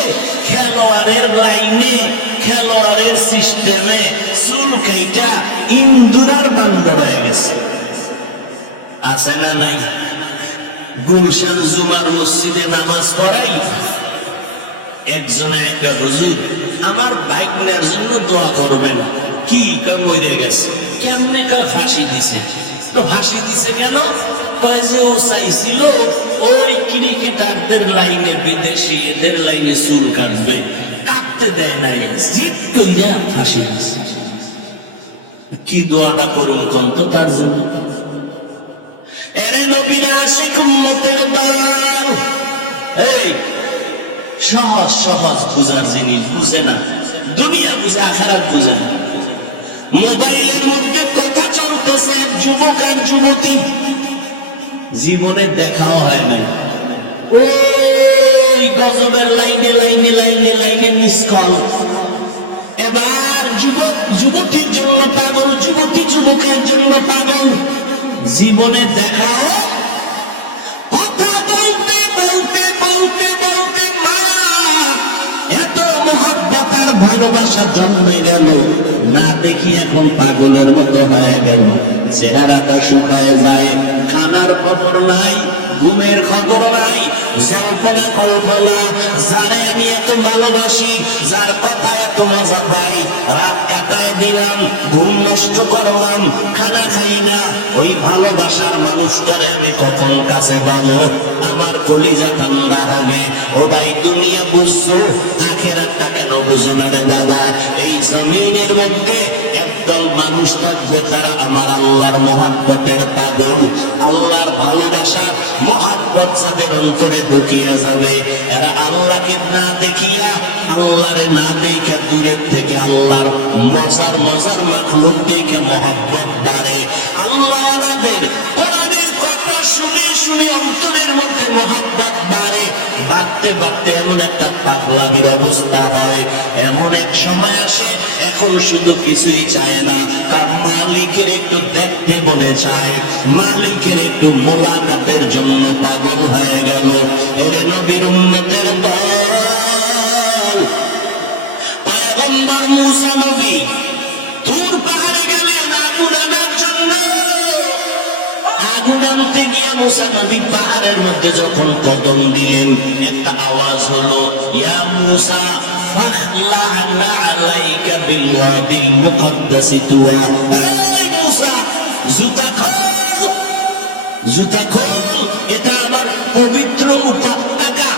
খেলোয়াড়ের লাইনে, খেলোয়াড়ের সিস্টেমে চুল কাইটা ইন্দুরার বান্দা হয়ে গেছে, আছে না নাই? গুলশান জুমার মসজিদে নামাজ পড়াই, একজনে একটা হুজুর, আমার ভাইগনার জন্য দোয়া করবেন। কি মরে গেছে? কেমনে ফাঁসি দিছে? তো ফাঁসি দিছে কেন? কয় যে ও চাইছিল ওই ক্রিকেটারদের লাইনে, বিদেশি এদের লাইনে চুল কাটবে, কাটতে দেয় নাই, জিদ কইরা ফাঁসি দিছে। কি দোয়াটা করুন কোন তো তার জন্য? এরে নবীর আশিক উম্মতের দল, এই সহজ সহজ বুঝার জিনিস বুঝে না, দুনিয়া বুঝে, আখিরাত বুঝে না। মোবাইলের মধ্যে কথা চলতেছে, এক যুবক আর যুবতী, জীবনে দেখাও হয় না, ওই গজবের লাইনে লাইনে লাইনে লাইনে মিস কল। এবার যুবক যুবতীর জন্য পাগল, যুবতী যুবকের জন্য পাগল, জীবনে দেখাও। কথা বলতে বলতে বলতে বলতে মা এত মহব্বত আর ভালোবাসা জন্মে গেল, না দেখি এখন পাগলের মতো হয়ে গেল। চেহারাটা শুকায় যায়, খানার খবর নাই, ঘুমের খবর নাই, জল্পনা কল্পনা। যারে আমি এত ভালোবাসি, যার কথা এত মজা পাই, রাত কাটায় দিলাম, ঘুম নষ্ট করলাম, খানা খাই না, ওই ভালোবাসার মানুষটারে আমি কখন কাছে পাবো? আমার কলিজা ঠান্ডা হবে। ও ভাই, দুনিয়া বুঝছো, আখিরাতটা কেন বুঝো না রে দাদা? এই জমিনের মধ্যে একদল মানুষ থাকবে, তারা আমার আল্লাহর মুহাব্বতের পাগল, আল্লাহর ভালোবাসা মহাব্বত যাদের অন্তরে ঢুকিয়া যাবে, এরা আল্লাহকে না দেখিয়া আল্লাহরে না দেখে দূরের থেকে আল্লাহর মজার মজার মাখলুক দেখে মহব্বত বাড়ে। আল্লাহ আমাদের কোরআনের কথা শুনে শুনে অন্তরের মধ্যে মহব্বত বাড়ে। বাড়তে বাড়তে এমন একটা পাগলামির অবস্থা হয়, এমন এক সময় আসে এখন শুধু কিছুই চায় না, তার মালিকের একটু দেখতে মনে চায়, মালিকের একটু মোলাকাতের জন্য পাগল হয়ে গেল। এর নবীর উম্মতের দল পয়গম্বর মুসা নবী তুর পাহাড়ে গেলেন আগুন আনার জন্য। আগুন আনতে গিয়ে মুসা নবী পাহাড়ের মধ্যে যখন কদম দিলেন, একটা আওয়াজ হলো, ইয়া মুসা ফাখলা'না আলাইকা বিল ওয়াদিল মুকদ্দাস তুয়া। এই মুসা জুতা খোল, জুতা খোল, এটা আমার পবিত্র উপত্যকা।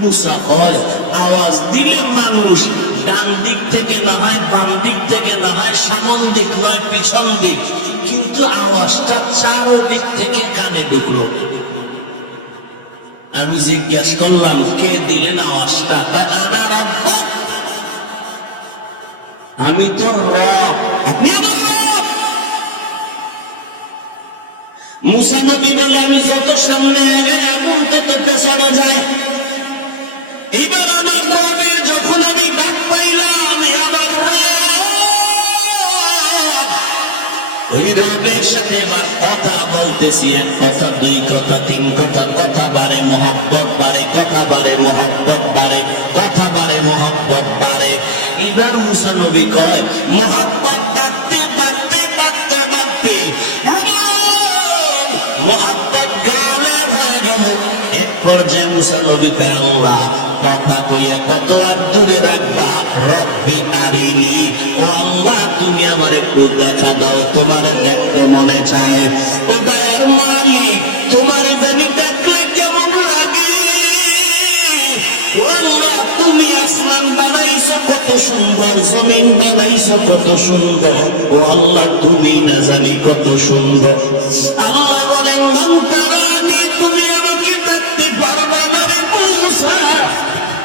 মুসা কয়, আওয়াজ দিলে মানুষ ডান দিক থেকে না হয়, বাম দিক থেকে না হয়, সামন দিক নয় পিছন দিক, কিন্তু আওয়াজটা চারদিক থেকে কানে ঢুকলো। আমি জিজ্ঞাসা করলাম, কে দিলেন আওয়াজটা? আমি তো রব, আপনি আমার রব। মুসা নবী বলে, আমি যত সামনে আগাই আগুন তত পেছনে যায়। এবার আমার রবের যখন আমি ডাক পাইলাম, আমার ওই রবের সাথে এবার কথা বলতেছি, এক কথা, দুই কথা, তিন কথা, কথা বাড়ে মহব্বত বাড়ে, কথা বাড়ে মহব্বত বাড়ে, কথা বাড়ে মহব্বত বাড়ে। এবার মুসা নবী কয়, মহব্বত বাড়তে বাড়তে বাড়তে বাড়তে মহব্বত গালের হয়ে গেল। এক পর্যায়ে মুসা নবী কয়, আল্লাহ কথা কইয়া কত আর দূরে রাখবা, রব্বি আরিনি, ও আল্লাহ তুমি আমার একটু দেখা দাও, তোমার দেখতে মনে চায়। ও দয়ার মালিক, তোমার জানি দেখলে কেমন লাগে। ও আল্লাহ তুমি আসমান বানাইছো কত সুন্দর, জমিন বানাইছো কত সুন্দর, ও আল্লাহ তুমি না জানি কত সুন্দর। আল্লাহ বলেন,